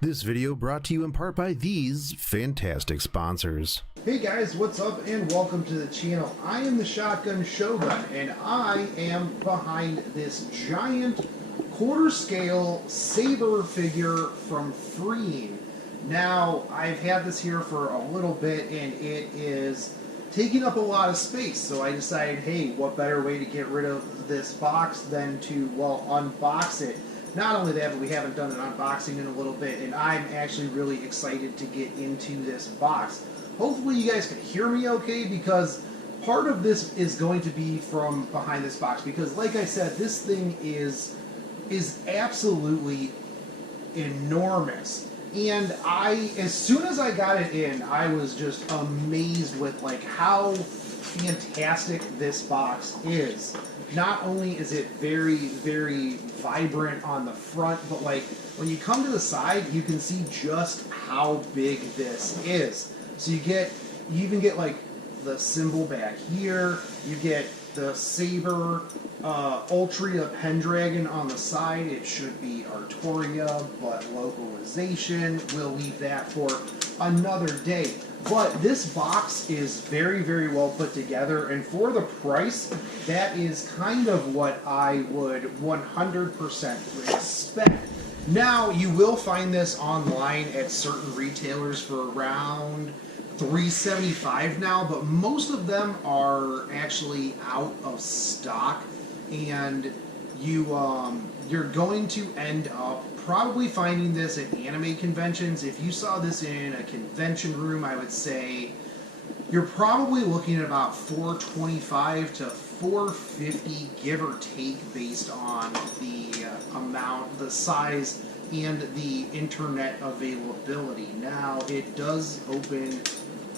This video brought to you in part by these fantastic sponsors. Hey guys, what's up and welcome to the channel. I am the Shotgun Shogun and I am behind this giant quarter scale saber figure from FREEign. Now, I've had this here for a little bit and it is taking up a lot of space, so I decided, hey, what better way to get rid of this box than to, well, unbox it. Not only that, but we haven't done an unboxing in a little bit, and I'm actually really excited to get into this box. Hopefully you guys can hear me okay, because part of this is going to be from behind this box, because like I said, this thing is absolutely enormous. And as soon as I got it in, I was just amazed with like how fantastic this box is. Not only is it very, very vibrant on the front, but like when you come to the side, you can see just how big this is. So you even get like the symbol back here, you get the Saber Artoria Pendragon on the side. It should be Artoria, but localization, we'll leave that for another day. But this box is very, very well put together, and for the price, that is kind of what I would 100% expect. Now, you will find this online at certain retailers for around $3.75 now, but most of them are actually out of stock, and you're going to end up probably finding this at anime conventions. If you saw this in a convention room, I would say you're probably looking at about $4.25 to $4.50, give or take, based on the amount, the size, and the internet availability. Now, it does open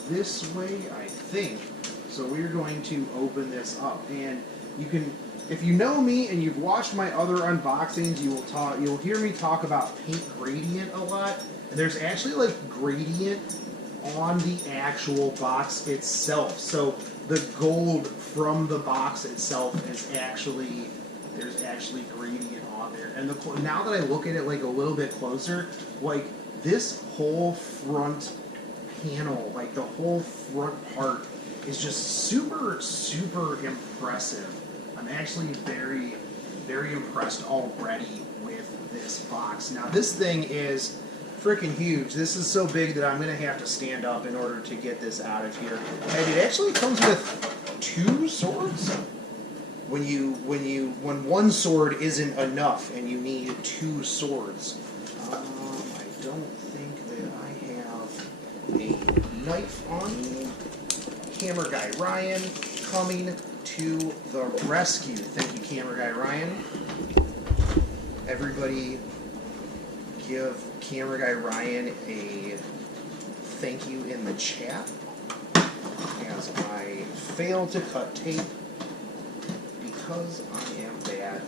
this way, I think. So we're going to open this up, and you can, if you know me and you've watched my other unboxings, you'll hear me talk about paint gradient a lot. And there's actually like gradient on the actual box itself. So the gold from the box itself is there's actually gradient on there. And now that I look at it like a little bit closer, like this whole front panel, like the whole front part is just super, super impressive. I'm actually very, very impressed already with this box. Now this thing is freaking huge. This is so big that I'm going to have to stand up in order to get this out of here. And it actually comes with two swords. When one sword isn't enough and you need two swords. I don't think that I have a knife on me. Camera Guy Ryan coming to the rescue. Thank you, Camera Guy Ryan. Everybody give Camera Guy Ryan a thank you in the chat, as I fail to cut tape because I am bad.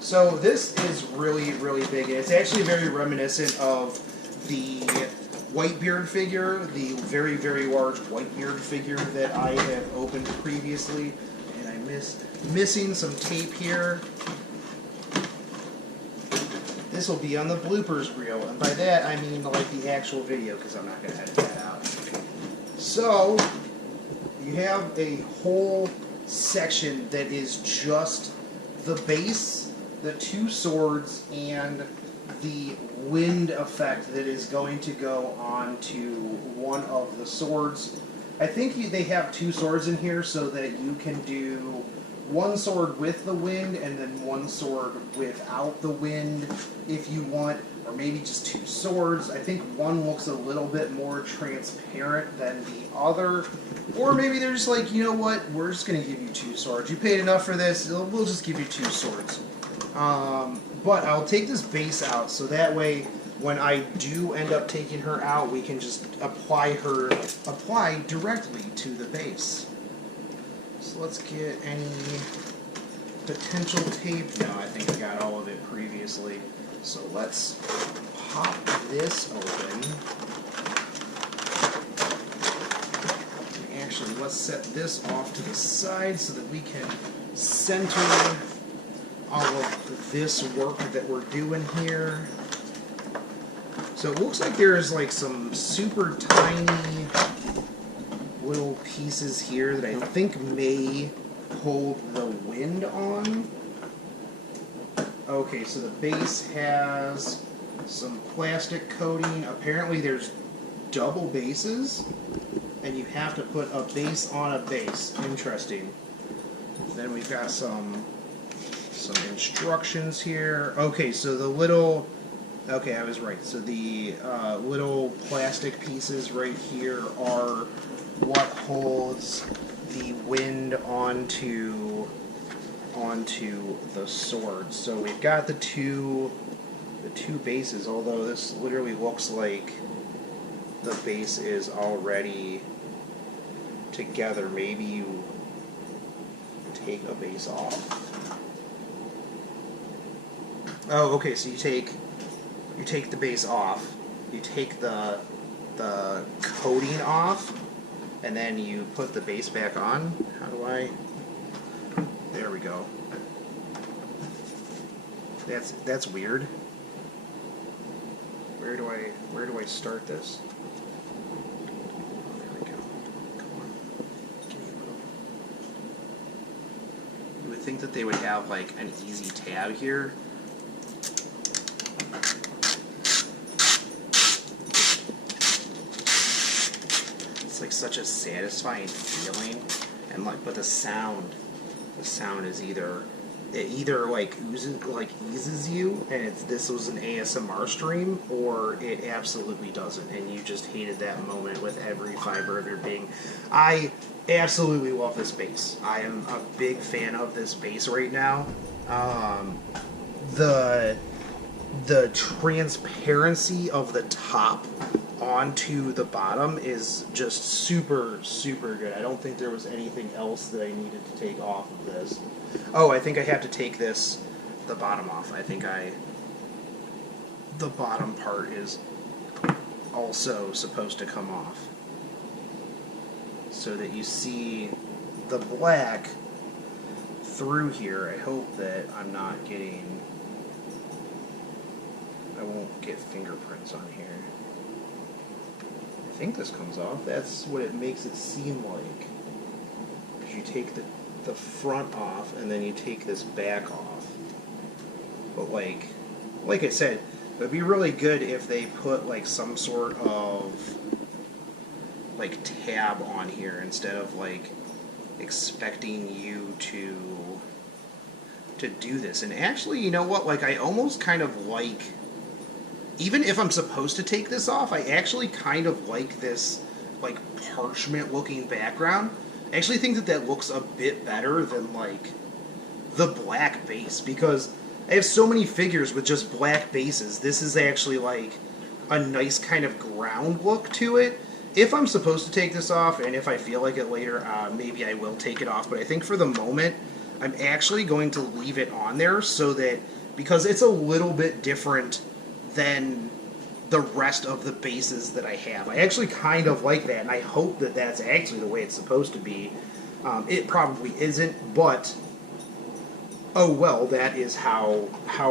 So this is really, really big. It's actually very reminiscent of the Whitebeard figure, the very, very large Whitebeard figure that I have opened previously, and I'm missing some tape here. This will be on the bloopers reel, and by that I mean like the actual video, because I'm not going to edit that out. So you have a whole section that is just the base, the two swords, and the wind effect that is going to go on to one of the swords. I think they have two swords in here so that you can do one sword with the wind and then one sword without the wind if you want, or maybe just two swords. I think one looks a little bit more transparent than the other, or maybe they're just like, you know what, we're just going to give you two swords. You paid enough for this, we'll just give you two swords. But I'll take this base out, so that way when I do end up taking her out, we can just apply directly to the base. So let's get any potential tape. No, I think I got all of it previously. So let's pop this open. Actually, let's set this off to the side so that we can center all of this work that we're doing here. So it looks like there's like some super tiny little pieces here that I think may hold the wind on. Okay, so the base has some plastic coating. Apparently there's double bases, and you have to put a base on a base. Interesting. Then we've got some instructions here. Okay, so the little... Okay, I was right. So the little plastic pieces right here are what holds the wind onto the sword. So we've got the two bases, although this literally looks like the base is already together. Maybe you take a base off. Oh, okay, so you take the base off, you take the coating off, and then you put the base back on. How do I... There we go. That's weird. Where do I start this? There we go. Come on. Give me a little. You would think that they would have like an easy tab here. Like such a satisfying feeling, and like, but the sound is either like eases you, and this was an ASMR stream, or it absolutely doesn't, and you just hated that moment with every fiber of your being. I absolutely love this bass. I am a big fan of this bass right now. The transparency of the top onto the bottom is just super, super good. I don't think there was anything else that I needed to take off of this. Oh, I think I have to take the bottom off. I think the bottom part is also supposed to come off, so that you see the black through here. I hope that I won't get fingerprints on here. I think this comes off. That's what it makes it seem like. Because you take the front off, and then you take this back off. But like I said, it would be really good if they put like some sort of like tab on here, instead of like expecting you to do this. And actually, you know what? Like, I almost kind of like, even if I'm supposed to take this off, I actually kind of like this, like, parchment-looking background. I actually think that looks a bit better than, like, the black base, because I have so many figures with just black bases. This is actually, like, a nice kind of ground look to it. If I'm supposed to take this off, and if I feel like it later, maybe I will take it off. But I think for the moment, I'm actually going to leave it on there, so that, because it's a little bit different than the rest of the bases that I have. I actually kind of like that, and I hope that that's actually the way it's supposed to be. It probably isn't, but oh well, that is how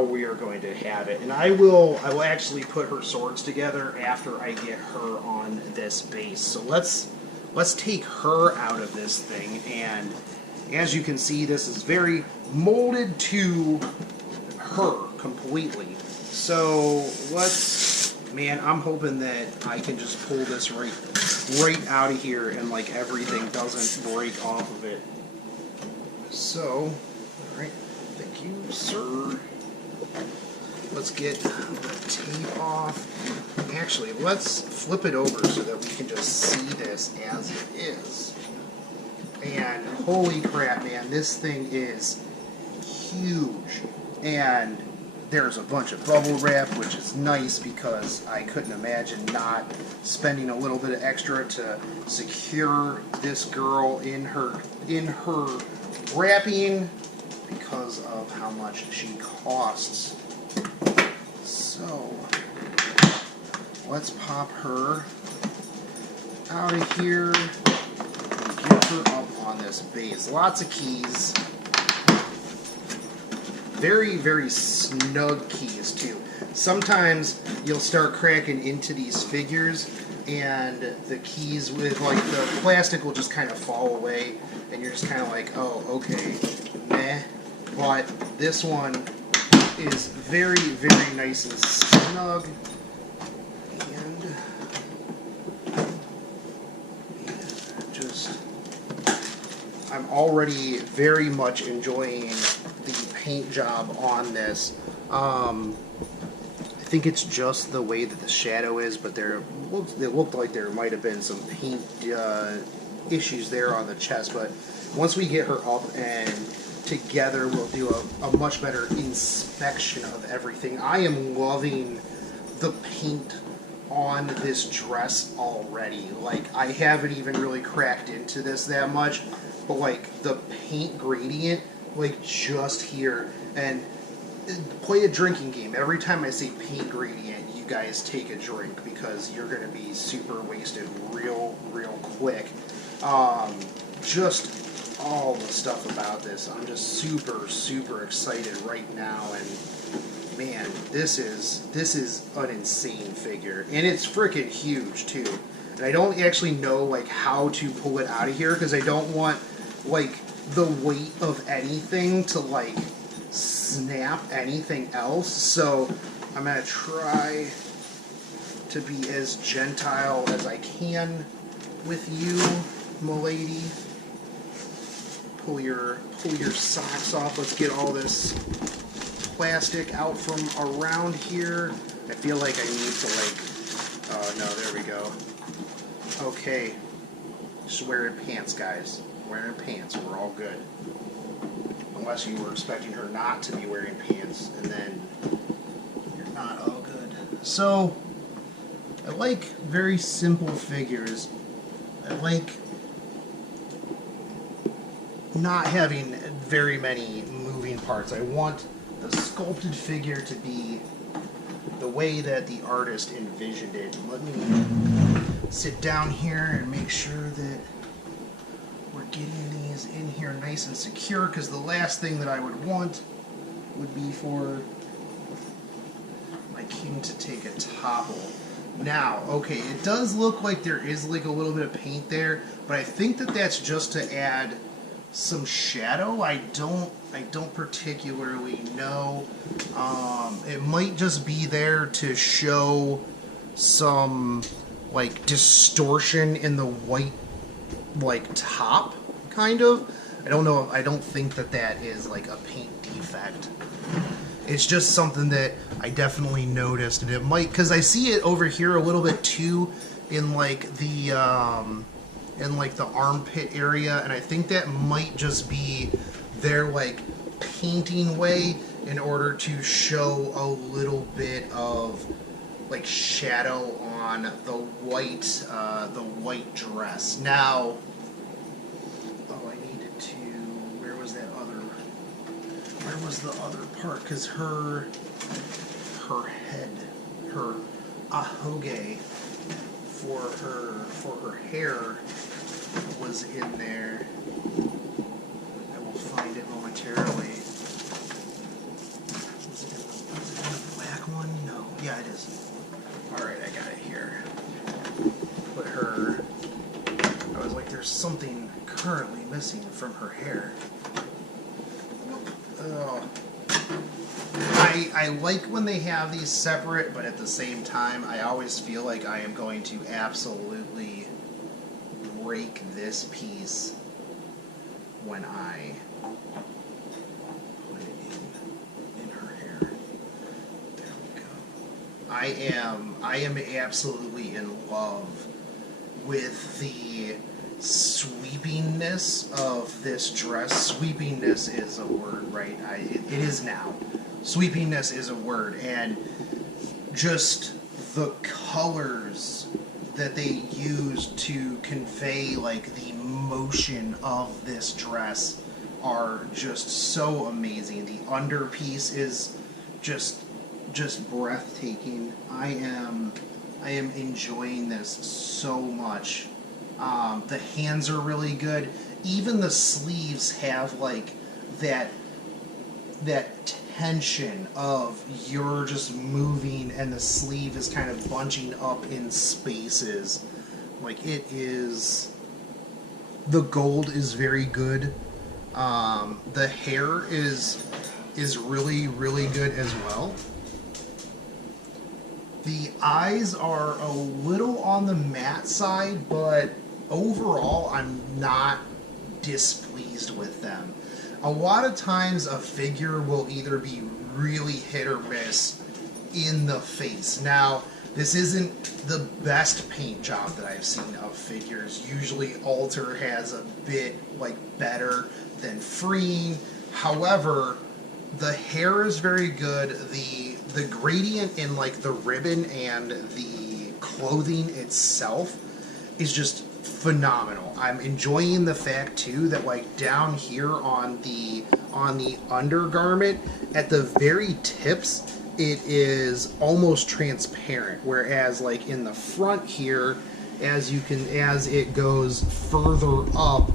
we are going to have it. And I will actually put her swords together after I get her on this base. So let's take her out of this thing, and as you can see, this is very molded to her completely. So man, I'm hoping that I can just pull this right out of here, and like everything doesn't break off of it. So, alright, thank you, sir. Let's get the tape off. Actually, let's flip it over so that we can just see this as it is. And holy crap, man, this thing is huge. And there's a bunch of bubble wrap, which is nice because I couldn't imagine not spending a little bit of extra to secure this girl in her wrapping because of how much she costs. So let's pop her out of here and get her up on this base. Lots of keys. very, very snug keys too. Sometimes you'll start cracking into these figures and the keys with like the plastic will just kind of fall away and you're just kind of like, oh, okay, meh. But this one is very, very nice and snug. And just, I'm already very much enjoying the paint job on this. I think it's just the way that the shadow is, but it looked like there might have been some paint issues there on the chest. But once we get her up and together, we'll do a much better inspection of everything. I am loving the paint on this dress already. Like, I haven't even really cracked into this that much, but like the paint gradient, like just here, and play a drinking game. Every time I say paint gradient, you guys take a drink because you're going to be super wasted real quick. Just all the stuff about this, I'm just super excited right now, and man, this is an insane figure, and it's freaking huge too. And I don't actually know like how to pull it out of here because I don't want like the weight of anything to like snap anything else, so I'm gonna try to be as gentile as I can with you, m'lady. Pull your socks off. Let's get all this plastic out from around here. I feel like I need to like, oh no, there we go. Okay, just wearing pants, guys. Wearing pants, we're all good. Unless you were expecting her not to be wearing pants, and then you're not all good. So, I like very simple figures. I like not having very many moving parts. I want the sculpted figure to be the way that the artist envisioned it. Let me sit down here and make sure that we're getting these in here nice and secure, because the last thing that I would want would be for my king to take a topple. Now, okay, it does look like there is like a little bit of paint there, but I think that that's just to add some shadow. I don't particularly know. It might just be there to show some like distortion in the white like top, kind of. I don't know. I don't think that that is like a paint defect. It's just something that I definitely noticed, and it might, because I see it over here a little bit too in like the armpit area, and I think that might just be their like painting way in order to show a little bit of like shadow on the white dress. Now, where was the other part? Because her head, her ahoge for her hair was in there. I will find it momentarily. Was it in the black one? No. Yeah, it is. Alright, I got it here. But her, I was like, there's something currently missing from her hair. Oh. I like when they have these separate, but at the same time, I always feel like I am going to absolutely break this piece when I put it in her hair. There we go. I am absolutely in love with the sweepiness of this dress. Sweepiness is a word, right? It is now. Sweepiness is a word, and just the colors that they use to convey like the motion of this dress are just so amazing. The underpiece is just breathtaking. I am enjoying this so much. The hands are really good. Even the sleeves have like that tension of you're just moving and the sleeve is kind of bunching up in spaces. Like, it is... The gold is very good. The hair is really, really good as well. The eyes are a little on the matte side, but overall I'm not displeased with them. A lot of times a figure will either be really hit or miss in the face. Now, this isn't the best paint job that I've seen of figures. Usually Alter has a bit better than FREEign. However, the hair is very good. The gradient in the ribbon and the clothing itself is just phenomenal. I'm enjoying the fact too that down here on the undergarment at the very tips it is almost transparent, whereas in the front here, as it goes further up,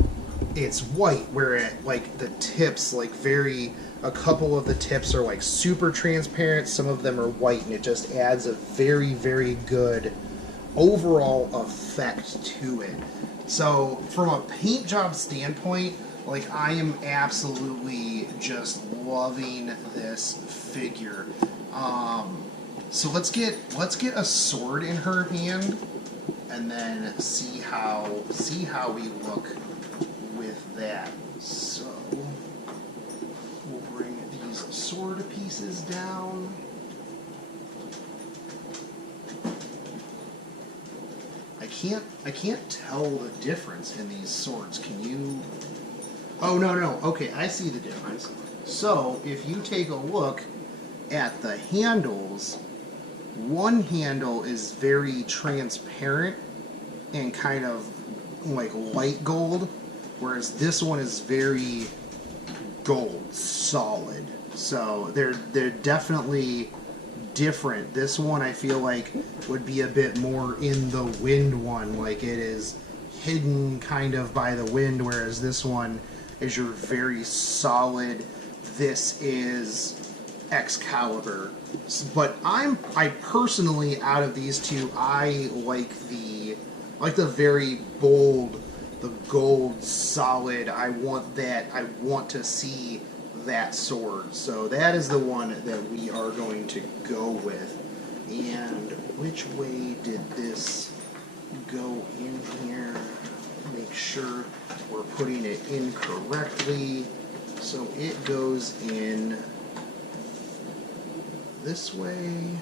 it's white, where at the tips a couple of the tips are super transparent, some of them are white, and it just adds a very, very good overall effect to it. So from a paint job standpoint, I am absolutely just loving this figure. So let's get a sword in her hand, and then see how we look with that. So we'll bring these sword pieces down. I can't tell the difference in these swords. Can you? Oh, no. Okay, I see the difference. So if you take a look at the handles, one handle is very transparent and kind of light gold, whereas this one is very gold solid. So they're definitely different. This one I feel would be a bit more in the wind one, it is hidden kind of by the wind, whereas this one is your very solid. This is Excalibur. But I personally, out of these two, I like the very bold, the gold solid. I want to see that sword. So that is the one that we are going to go with. And which way did this go in here? Make sure we're putting it in correctly. So it goes in this way.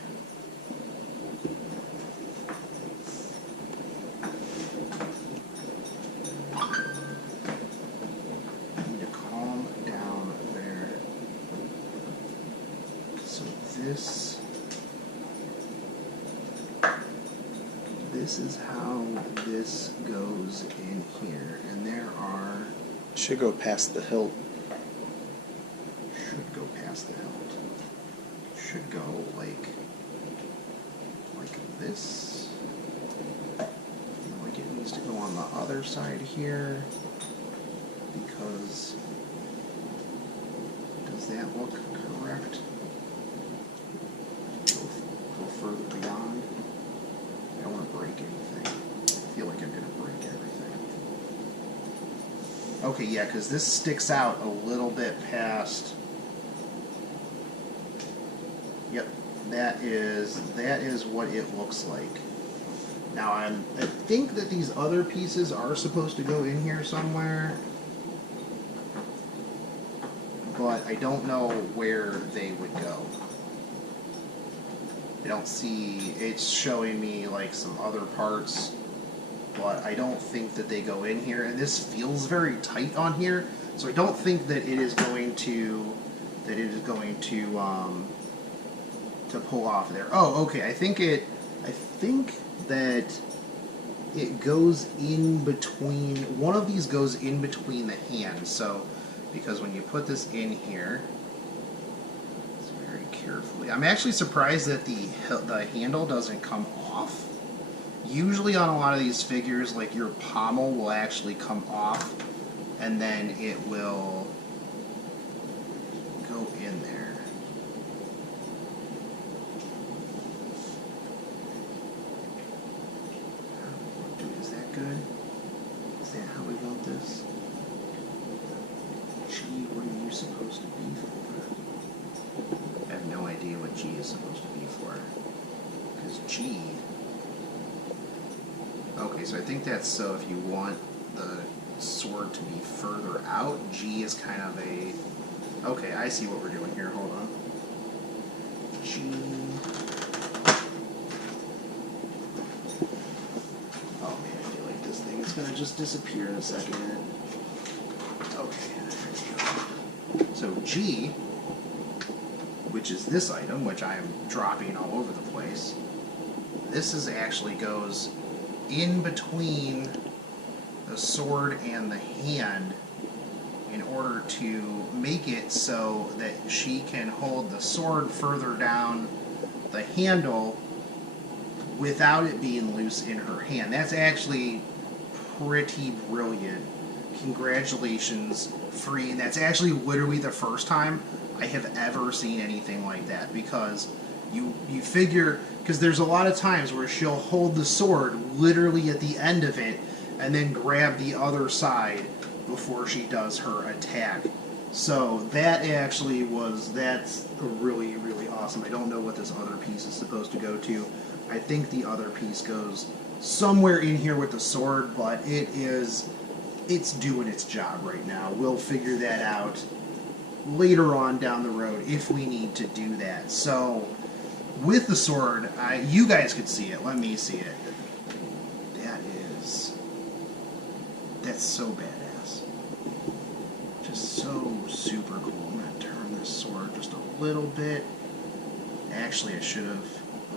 This is how this goes in here, and there are... Should go past the hilt. Should go past the hilt. Should go like this. It needs to go on the other side here, because... Does that look correct? Go further beyond. I don't want to break anything. I feel like I'm going to break everything. Okay, yeah, because this sticks out a little bit past... Yep, that is what it looks like. Now, I think that these other pieces are supposed to go in here somewhere, but I don't know where they would go. I don't see, it's showing me some other parts, but I don't think that they go in here, and this feels very tight on here, so I don't think that it is going to pull off there. Oh, okay, I think that it goes in between, one of these goes in between the hands, so, because when you put this in here, carefully. I'm actually surprised that the handle doesn't come off. Usually on a lot of these figures, your pommel will actually come off, and then it will go in there. this? G, what are you supposed to be for? I have no idea what G is supposed to be for. Because G... Okay, so I think that's so if you want the sword to be further out, G is kind of a... Okay, I see what we're doing here. Hold on. G... Oh man, I feel like this thing is going to just disappear in a second. Okay, there we go. So G, which is this item, which I am dropping all over the place, this is actually goes in between the sword and the hand in order to make it so that she can hold the sword further down the handle without it being loose in her hand. That's actually pretty brilliant. Congratulations, FREEign. That's actually literally the first time I have ever seen anything like that, because you figure, because there's a lot of times where she'll hold the sword literally at the end of it and then grab the other side before she does her attack. So that actually that's really, really awesome. I don't know what this other piece is supposed to go to. I think the other piece goes somewhere in here with the sword, but it's doing its job right now. We'll figure that out later on down the road if we need to do that. So with the sword, you guys could see it. Let me see it. That's so badass. Just so super cool. I'm going to turn this sword just a little bit. Actually, I should have...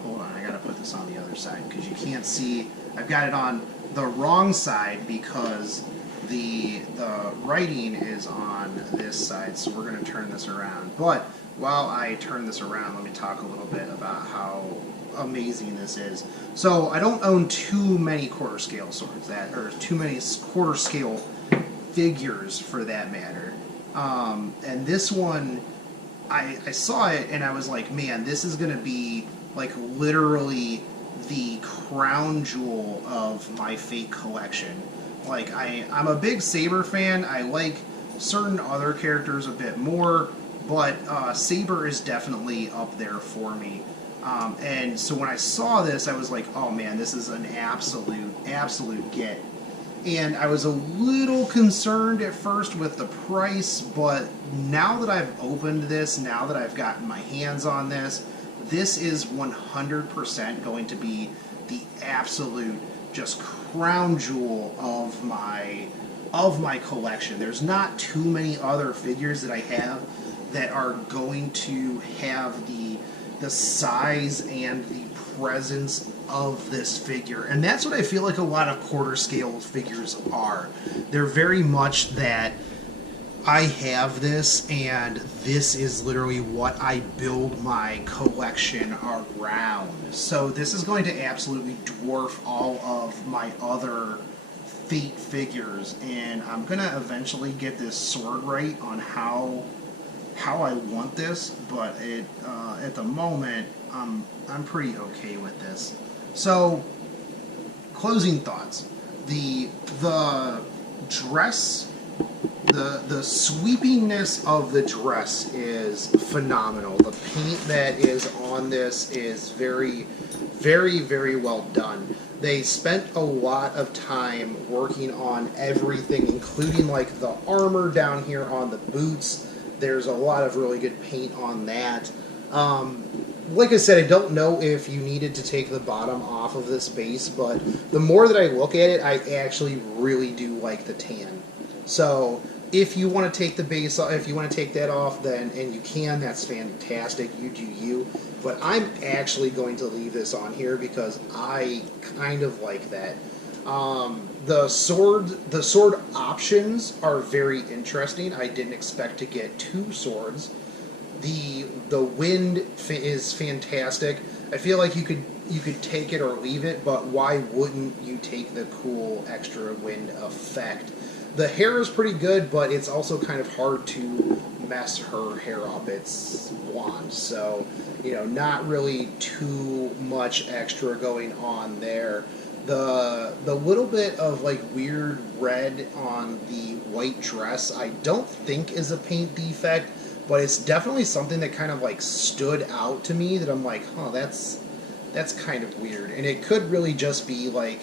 Hold on, I got to put this on the other side because you can't see. I've got it on the wrong side because the writing is on this side, so we're going to turn this around. But while I turn this around, let me talk a little bit about how amazing this is. So I don't own too many quarter scale swords, or too many quarter scale figures for that matter. And this one, I saw it and I was like, man, this is going to be like literally the crown jewel of my Fate collection. Like, I'm a big Saber fan. I like certain other characters a bit more, but Saber is definitely up there for me. And so when I saw this, I was like, oh man, this is an absolute get. And I was a little concerned at first with the price, but now that I've opened this, now that I've gotten my hands on this, this is 100% going to be the absolute just crown jewel of my collection. There's not too many other figures that I have that are going to have the size and the presence of this figure. And that's what I feel like a lot of quarter scale figures are. They're very much that I have this, and this is literally what I build my collection around. So this is going to absolutely dwarf all of my other Fate figures, and I'm going to eventually get this sword right on how I want this, but at the moment, I'm pretty okay with this. So, closing thoughts. The dress, the sweepiness of the dress is phenomenal. The paint that is on this is very, very, very well done. They spent a lot of time working on everything, including like the armor down here on the boots. There's a lot of really good paint on that. Like I said, I don't know if you needed to take the bottom off of this base, but the more that I look at it, I actually really do like the tan. So if you want to take the base off, if you want to take that off, then, and you can, that's fantastic. You do you. But I'm actually going to leave this on here because I kind of like that. The sword options are very interesting. I didn't expect to get two swords. The wind is fantastic. I feel like you could take it or leave it, but why wouldn't you take the cool extra wind effect? The hair is pretty good, but it's also kind of hard to mess her hair up. It's blonde, so, you know, not really too much extra going on there. The little bit of like weird red on the white dress I don't think is a paint defect, but it's definitely something that kind of like stood out to me that I'm like, huh, that's kind of weird. And it could really just be like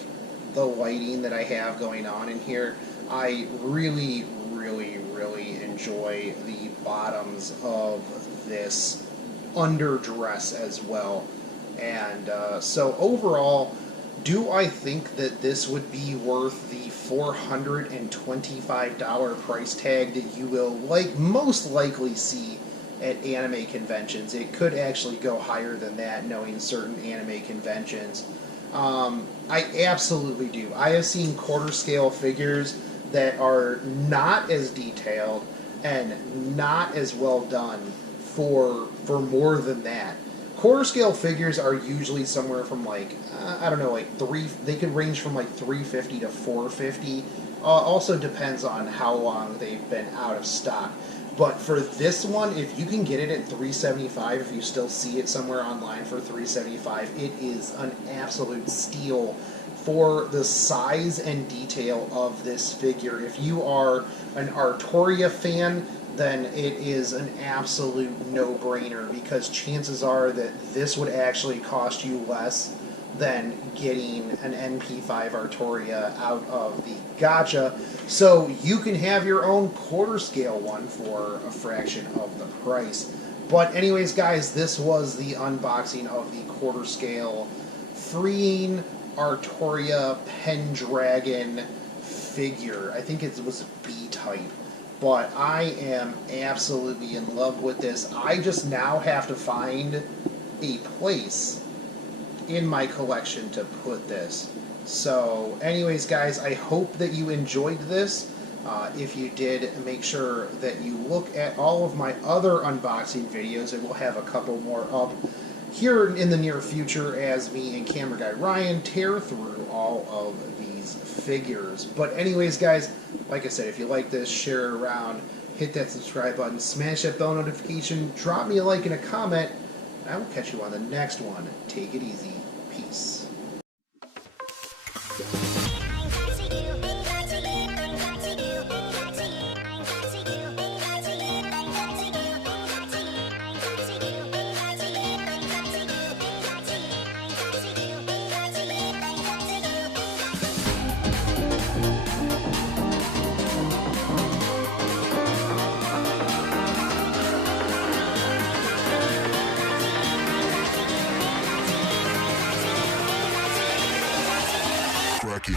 the lighting that I have going on in here. I really, really, really enjoy the bottoms of this underdress as well. And so overall, do I think that this would be worth the $425 price tag that you will most likely see at anime conventions? It could actually go higher than that, knowing certain anime conventions. I absolutely do. I have seen quarter scale figures that are not as detailed and not as well done for more than that. Quarter scale figures are usually somewhere from like I don't know, like they could range from like $350 to $450. Also depends on how long they've been out of stock. But for this one, if you can get it at $375, if you still see it somewhere online for $375, it is an absolute steal for the size and detail of this figure. If you are an Artoria fan, then it is an absolute no-brainer, because chances are that this would actually cost you less than getting an NP5 Artoria out of the gacha. So you can have your own quarter scale one for a fraction of the price. But anyways, guys, this was the unboxing of the quarter scale FREEign Artoria Pendragon figure. I think it was B-type. But I am absolutely in love with this. I just now have to find a place in my collection to put this. So anyways, guys, I hope that you enjoyed this. If you did, make sure that you look at all of my other unboxing videos, and we'll have a couple more up here in the near future as me and camera guy Ryan tear through all of these figures. But anyways, guys, like I said, if you like this, share it around, hit that subscribe button, smash that bell notification, drop me a like and a comment, and I will catch you on the next one. Take it easy. Peace. Cracky.